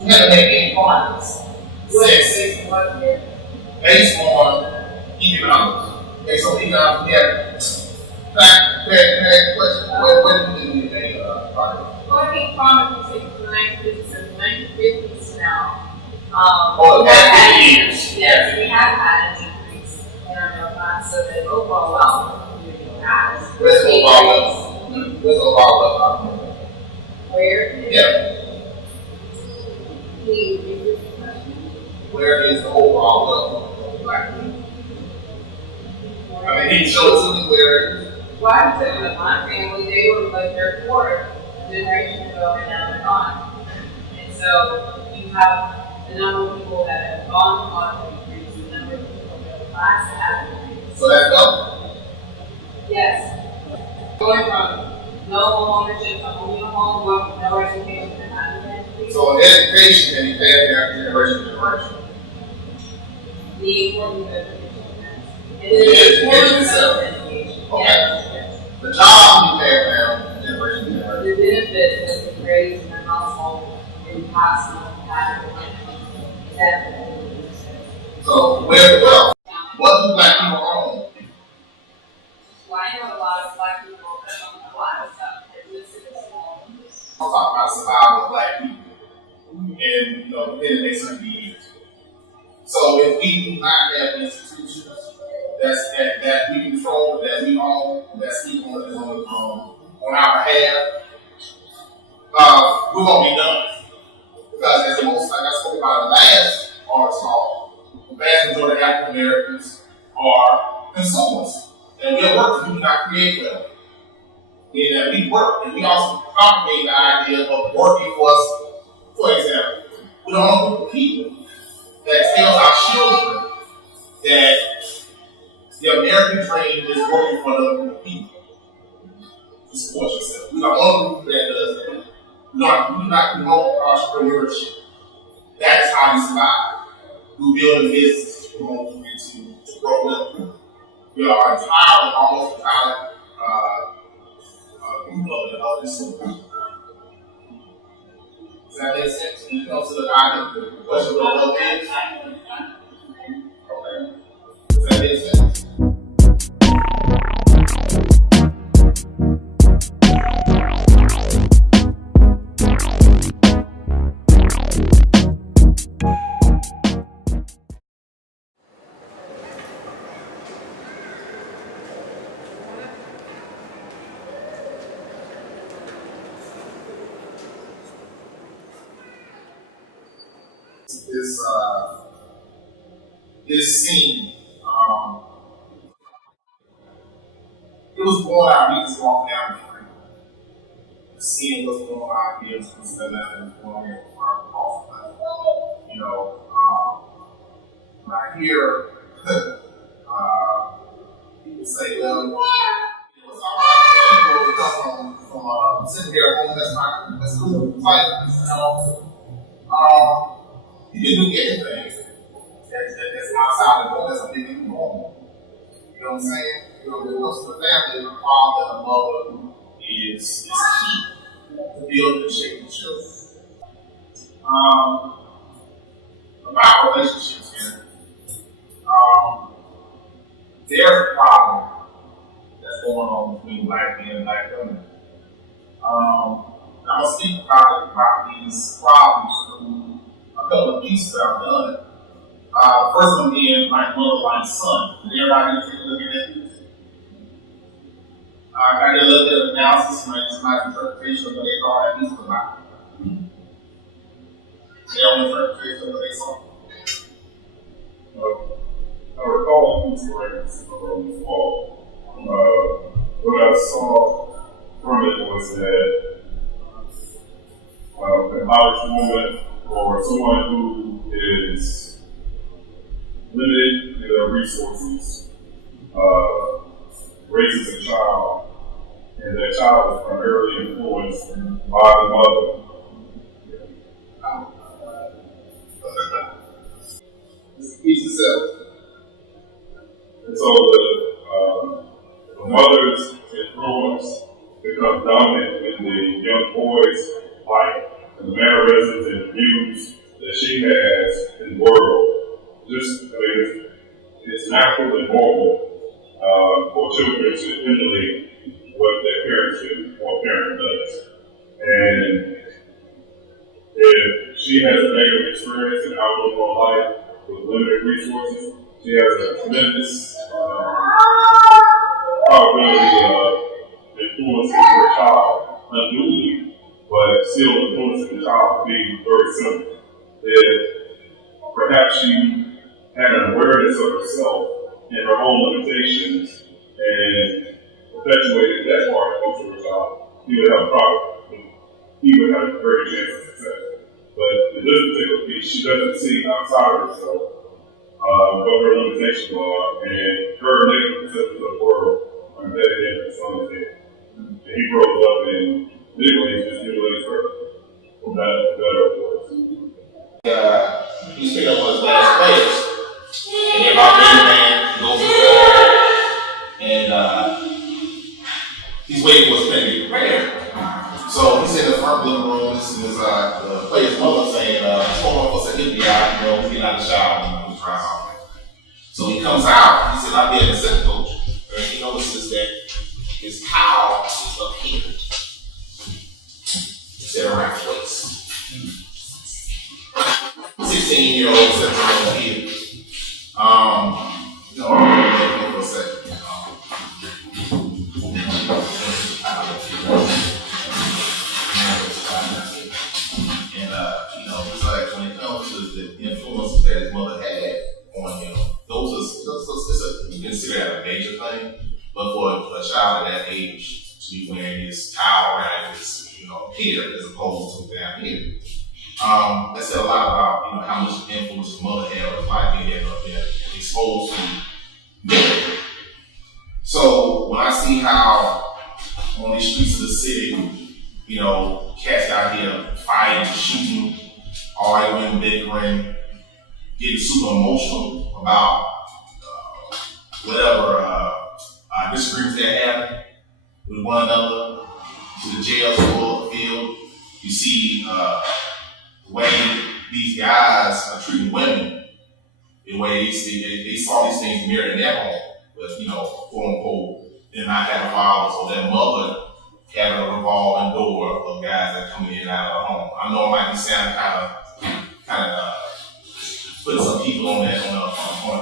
We haven't had any partners since based on economics. Based on economics, we have that question. When did we make partners? Well, I think partners in the 1950s now. The past 50 years. Yes, we have had an increase in our middle class, so that overall wealth of the community has. Where's the overall wealth? Where's the overall wealth? Where? Yeah. Where is the overall wealth of black people? I mean, can you show it to me where? Well, I would say with my family, they were like their fourth generation ago, and now they're gone. And so you have the number of people that have gone to college degrees, the number of people in the class that have degrees. So that's up? Yes. Going from no home ownership to owning a home, no education to having an education. So education can be passed down generation to generation. The importance of education. And The importance of education. Okay. Yes. The job can be passed down generation to generation. The benefits that the raised in the household and possible definitely. So where's the wealth? What do black people own? Well, I know a lot of black people that own a lot of stuff. They're listed as homes. I'm talking about survival of black people in within the next 100 years. So if we do not have institutions that we control, that we own, that speak on our behalf, we're gonna be done. Because as the most, like I spoke about in the last ArtTalk, the vast majority of African Americans are consumers. And we are workers, we do not create wealth. Meaning that we work, and we also propagate the idea of working for us. For example, we don't want a group of people that tells our children that the American dream is working for another group of people to support yourself. We don't want a group that does that. We do not promote entrepreneurship. That is how we survive. We build a business to promote and to grow wealth. We are entirely, almost entirely, group of this sort. Does that make sense? When it comes to the question of what wealth is? Okay. Does that make sense? This scene, it was born out of me just walking down the street. The scene was born out of me just going in front of the when I hear people say, well, it's all right for people to come from sitting here at home, that's cool. You can do anything that's outside the home, that's a big thing home. You know what I'm saying? When it comes to the family, the father and the mother is key to building and shaping children. About relationships here, there's a problem that's going on between black men and black women. I'm going to speak about these problems through a couple of pieces that I've done. First one being my mother, my son. Did everybody take a look at that piece? I did a little bit of analysis and my interpretation of what they thought that piece was about. Their own interpretation of what they saw. I recall the piece from the fall. What I saw from it was that an Irish woman or someone who is limited in their resources raises a child, and that child is primarily influenced by the mother. It's a piece itself. And so the mother's influence becomes dominant in the young boy's life, and the mannerisms and views that she has in the world. It's natural and normal for children to emulate what their parents do or a parent does. And if she has a negative experience and outlook on life with limited resources, she has a tremendous probability of influencing her child unduly, but still influencing the child to be very simple. If perhaps she had an awareness of herself and her own limitations and perpetuated that part onto her child, he would have a problem. He would have a greater chance of success. But in this particular piece, she doesn't see outside of herself what her limitations are, and her negative perceptions of the world are embedded in her son's head. And he grows up in many ways just stimulates her for better or worse. He's picking up on his last players, and they're about to man goes to the and he's waiting for his pen to be prepared. So he's in the front living room. This is the player's mother saying, "What's going on? What's a hippie out? He's getting out of the shower." So he comes out, he said, "I'm being a assistant coach." And he notices that his towel is up here instead of around the waist. 16-year-old, 17-year-old here. For a second. And it's like when it comes to the influences that his mother had on him, you consider that a major thing, but for a child at that age to be wearing his towel around his, here as opposed to down here, that said a lot about how much influence his mother had on his life, being exposed to men. So when I see how on these streets of the city, cats out here fighting, shooting, arguing, bickering, getting super emotional about whatever disagreements they're having with one another, to the jails full field. You see the way these guys are treating women, the way they saw these things mirrored in their home, with quote unquote, them not having fathers or their mother having a revolving door of guys that come in and out of the home. I know it might be sounding kind of put some people on a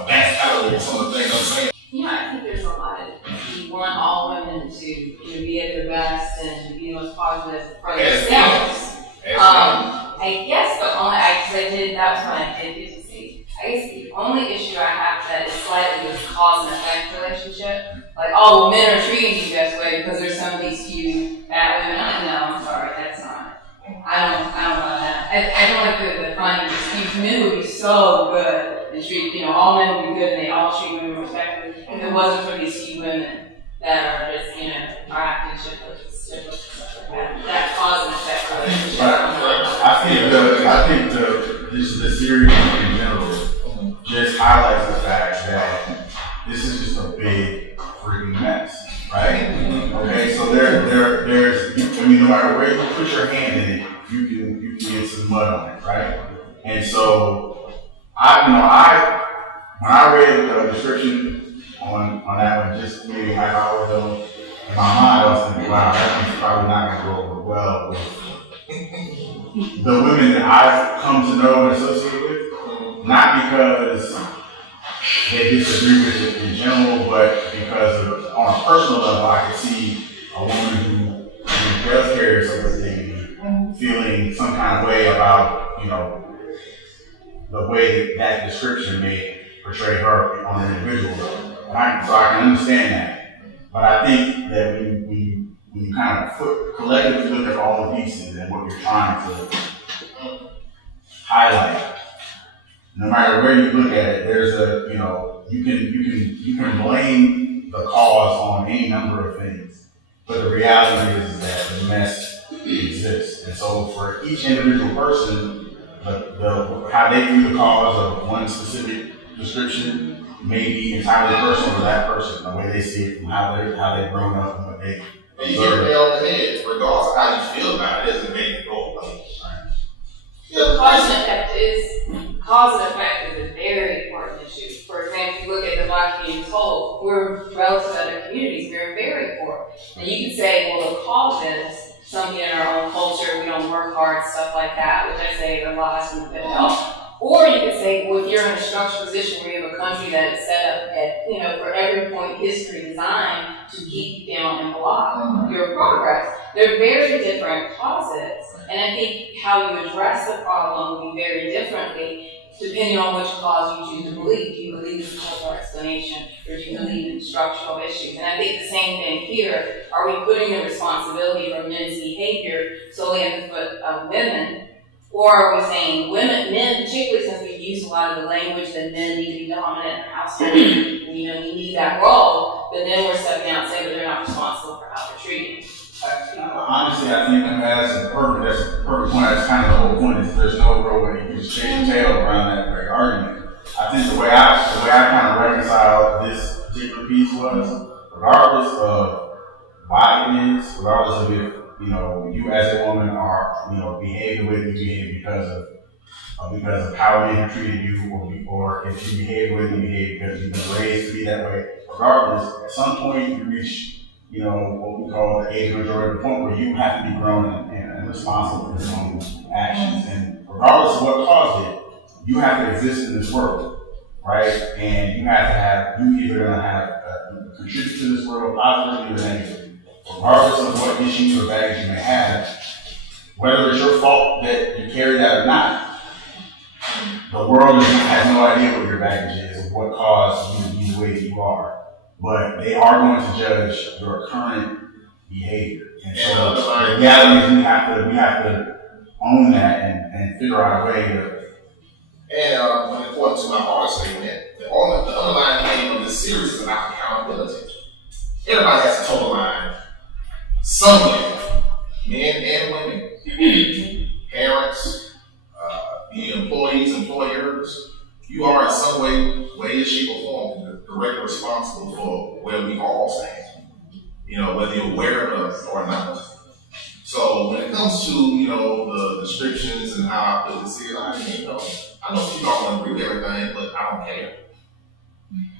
back calorie or some of the things I'm saying. I think there's a lot of, you want all women to be at their best and be the most positive for themselves. I guess the only, that's what I did get to see. I guess the only issue I have that is slightly this cause and effect relationship. Like, well, men are treating you this way because there's some of these few bad women. No, I'm sorry, that's not. I don't know that. I don't like the funny disputes. Men would be so good and treat, all men would be good and they all treat women respectfully. If it wasn't for these few women that are just, are acting shiftless and stuff like that. That cause and effect relationship. I think the series in general just highlights the fact that this is just a big freaking mess, right? Okay, so there's no matter where you put your hand in it, you can get some mud on it, right? And so when I read the description on that one, just maybe half hour ago, in my mind I was thinking, wow, that one's probably not going to go over well with the women that I've come to know and associate with, not because they disagree with it in general, but because on a personal level, I can see a woman who does carry some dignity, feeling some kind of way about, the way that description may portray her on an individual level. So I can understand that. But I think that when you kind of collectively look at all the pieces and what you're trying to highlight, no matter where you look at it, there's you can blame the cause on any number of things. But the reality is that the mess exists. And so for each individual person, how they view the cause of one specific description may be entirely personal to that person, the way they see it, from how they've grown up and what they. And you hit the nail on the head, regardless of how you feel about it, doesn't make it go away. The cause and effect is a very important issue. For example, if you look at the Black community as a whole, we're relative to other communities, we're very poor. And you can say, well, the cause is something in our own culture, we don't work hard, stuff like that, which I say there lies in the good health. Or you could say, well, if you're in a structured position where you have a country that is set up at, for every point in history designed to keep you down and block your progress. They're very different causes. And I think how you address the problem will be very differently depending on which cause you choose to believe. Do you believe in the cultural explanation, or do you believe in structural issues? And I think the same thing here. Are we putting the responsibility for men's behavior solely at the foot of women? Or are we saying men, particularly since we've used a lot of the language that men need to be dominant in the household, and we need that role, but then we're stepping out and saying that they're not responsible for how they're treated. Honestly, I think that's a perfect point. That's kind of the whole point. Is there's no real way you can just change the tail around that very argument. I think the way I kind of reconciled this particular piece was, regardless of why it is, regardless of if you as a woman are behave the way you behave because of how men have treated you, or if you behave the way you behave because you've been raised to be that way. Regardless, at some point you reach what we call the age of majority, the point where you have to be grown and responsible for your own actions. And regardless of what caused it, you have to exist in this world, right? And you either going to have contribute to this world positively or negatively. Regardless of what issues or baggage you may have, whether it's your fault that you carry that or not, the world has no idea what your baggage is or what caused you to be the way you are. But they are going to judge your current behavior. And so the reality is we have to own that and figure out a way to. And when important to my heart statement, the underlying name of this series is about accountability. Everybody has to toe the line somewhere, men and women, parents, the employees, employers. You are in some way, shape, or form directly responsible for where we all stand. Whether you're aware of it or not. So when it comes to the descriptions and how I put this here, I know people aren't going to agree with everything, but I don't care.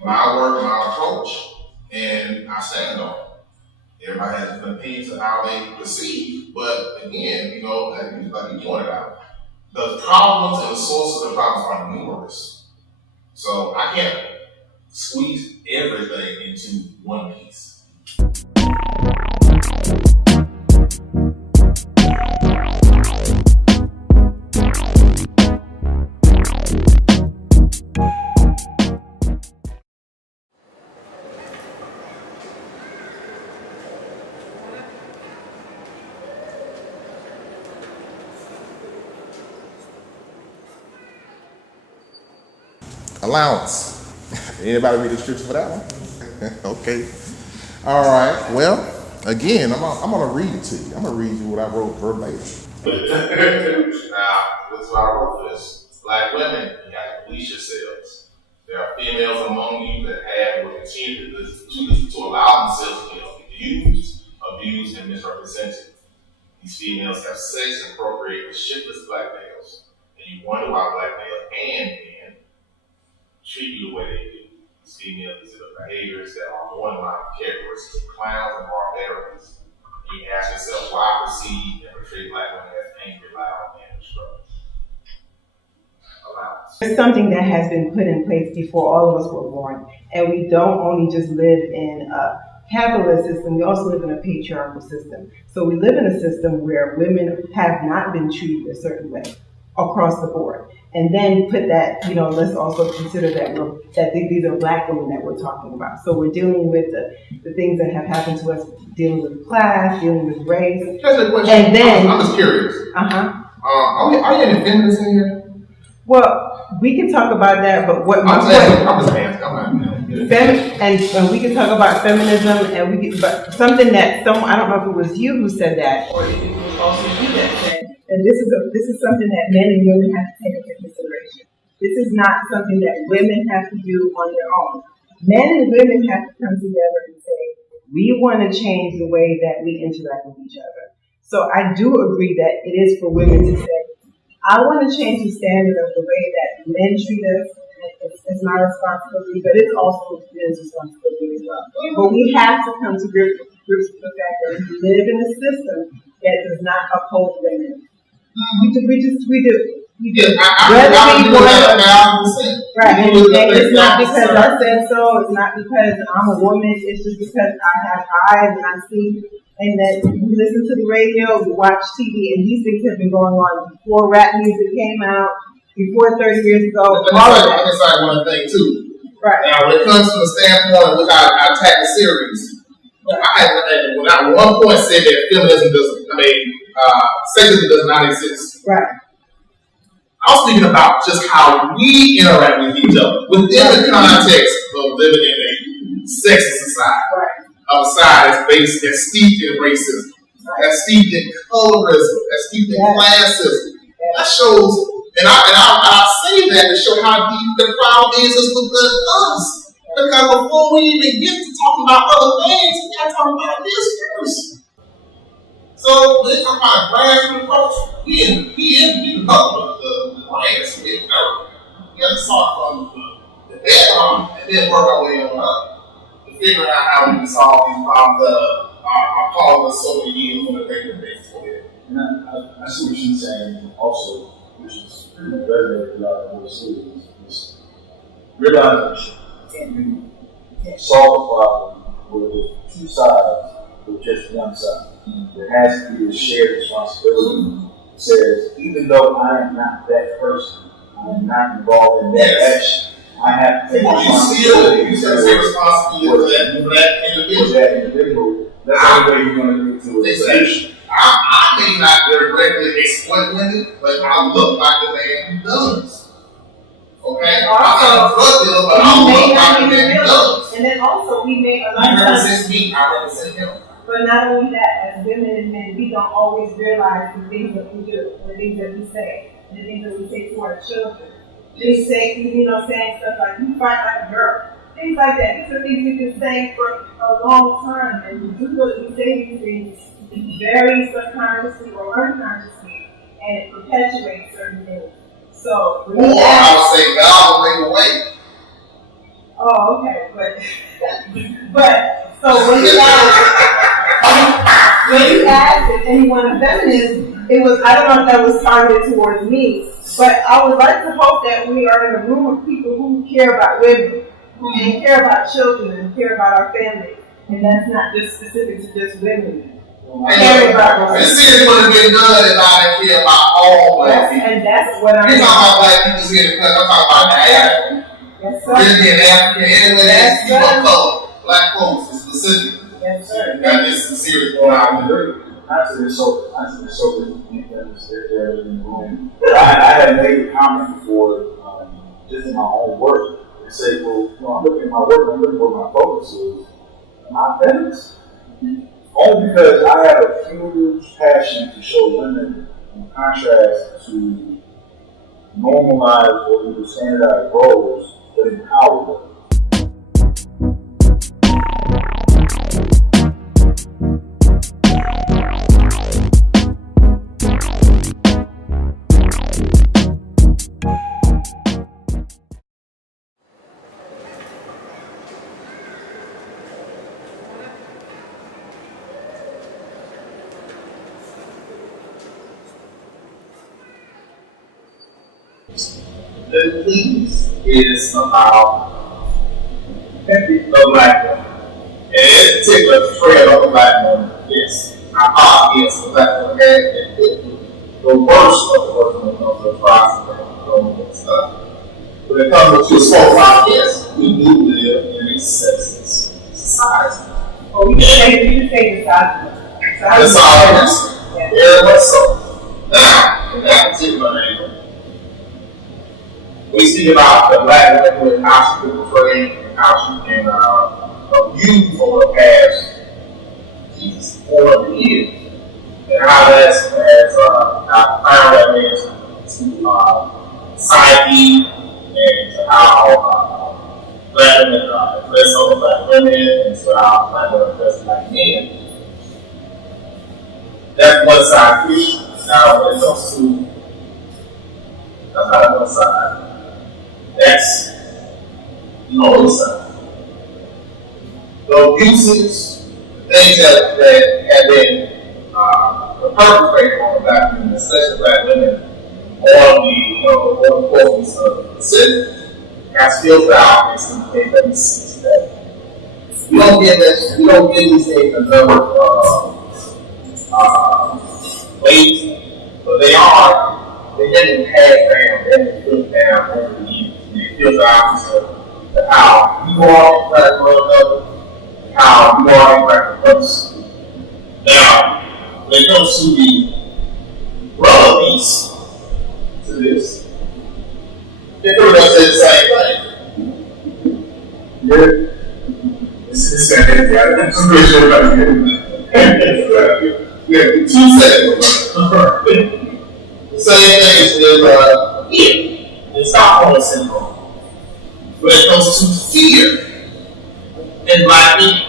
My work, my approach, and I stand on it. Everybody has different opinions of how they perceive, but again, like you pointed out, the problems and the sources of the problems are numerous. So I can't squeeze everything into one piece. Allowance. Anybody read the description for that one? Okay. All right. Well, again, I'm gonna read it to you. I'm gonna read you what I wrote verbatim. Now, this is what I wrote for this. Black women, you have to police yourselves. There are females among you that have or continue to allow themselves to be used, abused, and misrepresented. These females have sex and procreate with shiftless black males, and you wonder why black males and men treat you the way they do. These females exhibit behaviors that are more in line with characteristics of clowns and barbarians. You ask yourself why I perceive and portray black women as angry, loud, and destructive. Allowance. It's something that has been put in place before all of us were born, and we don't only just live in capitalist system, we also live in a patriarchal system. So we live in a system where women have not been treated a certain way across the board. And then put that, let's also consider that these are Black women that we're talking about. So we're dealing with the things that have happened to us, dealing with class, dealing with race. That's a question. And then, I'm just curious. Are you any feminists in here? Well, we can talk about that, but what I'm just asking. And we can talk about feminism, and but something that I don't know if it was you who said that, or if it was also you that said, and this is something that men and women have to take into consideration. This is not something that women have to do on their own. Men and women have to come together and say, we want to change the way that we interact with each other. So I do agree that it is for women to say, I want to change the standard of the way that men treat us. It's my responsibility, but it's also men's responsibility as well. But we have to come to grips with the fact that we live in a system that does not uphold women. We do. Whether we want to, right? And it's not because I said so. It's not because I'm a woman. It's just because I have eyes and I see. And that we listen to the radio, we watch TV, and these things have been going on before rap music came out, before 30 years ago. Let me say one thing too. Right. Now, when it comes to the standpoint in which I attack the series, when I at one point said that sexism does not exist. Right. I was thinking about just how we interact with each other within the context of living in a sexist society. Right. A society that's steeped in racism, that's steeped in colorism, that's steeped in classism. That shows, and I say that to show how deep the problem is within us. Because before we even get to talking about other things, we got to talk about this first. So we're talking about grassroots approach. We develop the grass. We got to start from the bedrock and then work our way on up. Figuring out how we can solve these problems that are calling us so many years on a daily basis. And I see what she's saying also, which is pretty much resonated throughout the whole series, is realizing you can't solve a problem where there's two sides with just one side. There has to be a shared responsibility that says, even though I am not that person, I am not involved in that action, I have to take responsibility. You said take responsibility for that individual. That's the only way you're going to get to a solution. I may not directly exploit women, but I look like the man who does. Okay? I'm not a drug dealer, but I look like the man who does. And then also, we may He represents me, I represent him. But not only that, as women and men, we don't always realize the things that we do, the things that we say, and the things that we say to our children. They say, saying stuff like, you fight like a girl. Things like that. These are things we've been saying for a long time. And we say these things very subconsciously or unconsciously, and it perpetuates certain things. So, I would say God will make a way. Oh, okay. But so when you asked if anyone a feminist, it was, I don't know if that was targeted towards me, but I would like to hope that we are in a room of people who care about women, and care about children, and care about our families. And that's not just specific to just women. This series wouldn't get done if I didn't care about all black people. And that's what I'm talking about black people here because I'm talking about the African. Yes, sir. Really being African, anyway, that's people of color, black folks specifically. Yes, sir. Got this series going on. Honestly, there's so many things there in the room. I had made a comment before, just in my own work, and say, well, I'm looking at my work, I'm looking at what my focus is. Am I feminist? Only because I have a huge passion to show women, in contrast to normalize or even standardize roles that empower them. The piece is about a black woman. And particular portrayal of a black woman, yes, I thought yes, the black woman had the worst of the worst when it comes to atrocity and stuff. When it comes to soul power, yes, we do live in a sexist society. Well, we can say the size. That's all I'm saying. Very much so. Now, in that particular angle, we speak about the black woman and how she can portray and how she can abuse over the past 400 years. And how that's has found that man's psyche and to how black women dress over black women and to how black women dress black men. That's one side fish. Now when it comes to that's not one side. That's the other side. The abuses, things that have been perpetrated on black women, especially black women, on the course of the city, has filtered out into the things that we see today. We don't give these things enough weight, but they have been passed down, they have been put down over the years. They filter out into how you all interact with one another, how you all interact with others. Now, when it comes to the brother piece to this, they pretty much say the same thing. Yeah. It's the same thing. I'm pretty sure about it. Yeah, 2 seconds. The same thing is in Stockholm syndrome. When it comes to fear in black people,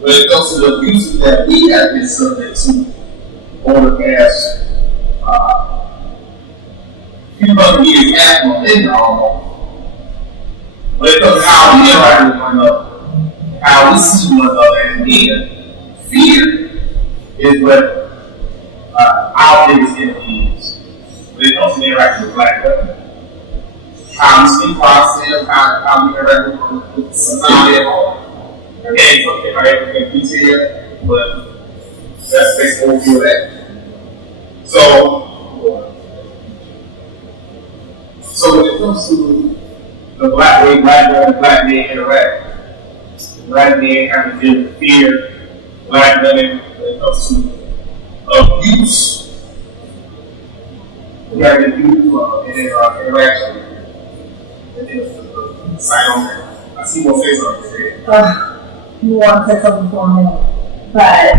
when it comes to the abuses that we have been subject to over the past few hundred years after in almost. When it comes to how we interact with one another, how we see one another as men, fear is what our biggest enemy is. When it comes to interacting with black women, how we speak for ourselves, how we interact with society at home. Again, something I ever can detail, but that's basically what we do that. So when it comes to the black way black women, black men interact, black men have to deal with fear, black women, when it comes to abuse, we have to do interaction. And then sign on there. I see what say something today. You want to say something for a minute, but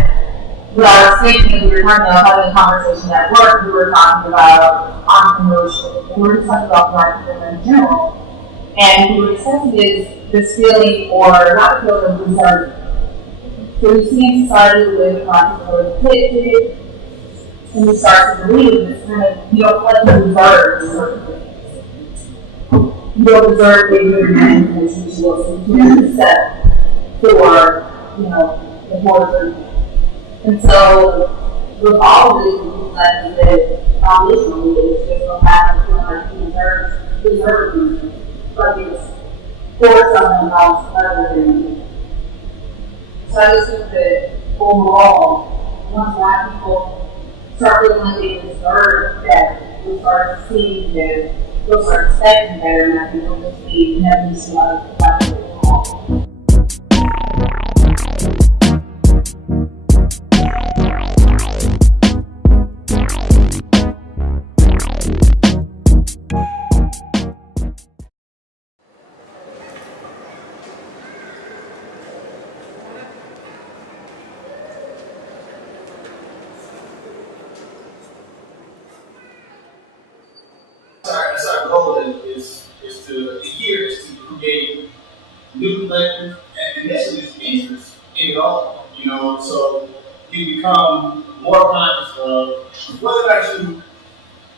what I was thinking, we were talking about having a conversation at work, we were talking about entrepreneurship, and we were talking about black women in general, and we were discussing this feeling, or not feeling of reserve. So we see in society the way the entrepreneurs dictated, and we start to believe this kind of, you don't let them reserve certain things. You don't deserve being your management situation, you have to set for, the border. And so, with all of this, like you said, foundationally, it's just what happens to like he deserves something. Like it's for someone else other than you. So I just think that overall, once black people start feeling like they deserve that, we'll start seeing that, we'll start expecting better, and I think we'll just be never see a lot of black people. Our goal is to create new collective and initiatives interest in it all. So you become more conscious of whether or not you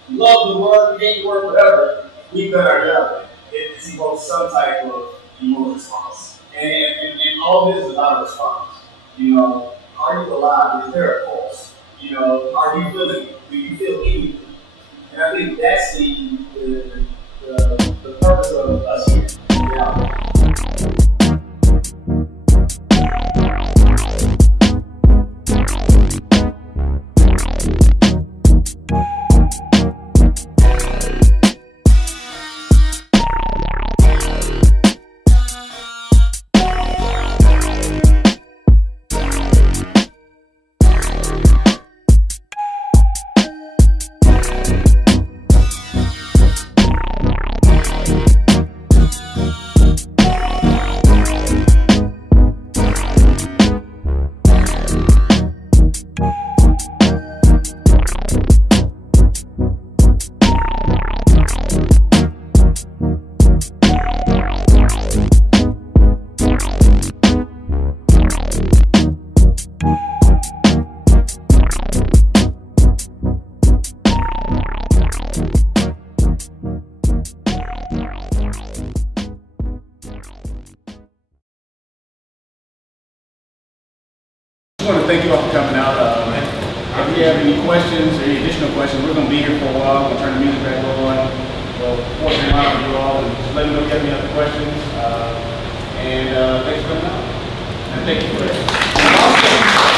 love the work, hate the work, whatever, we've done our job. It's evoked some type of emotional response. And all this is about a response. Are you alive? Is there a pulse? Are you feeling? Do you feel anything? And I think that's the purpose of us here. Yeah. want to thank you all for coming out. If you have any questions or any additional questions, we're going to be here for a while. We're going to turn the music back on. Well, force them out of you all and just let me know if you have any other questions. Thanks for coming out. And thank you for that.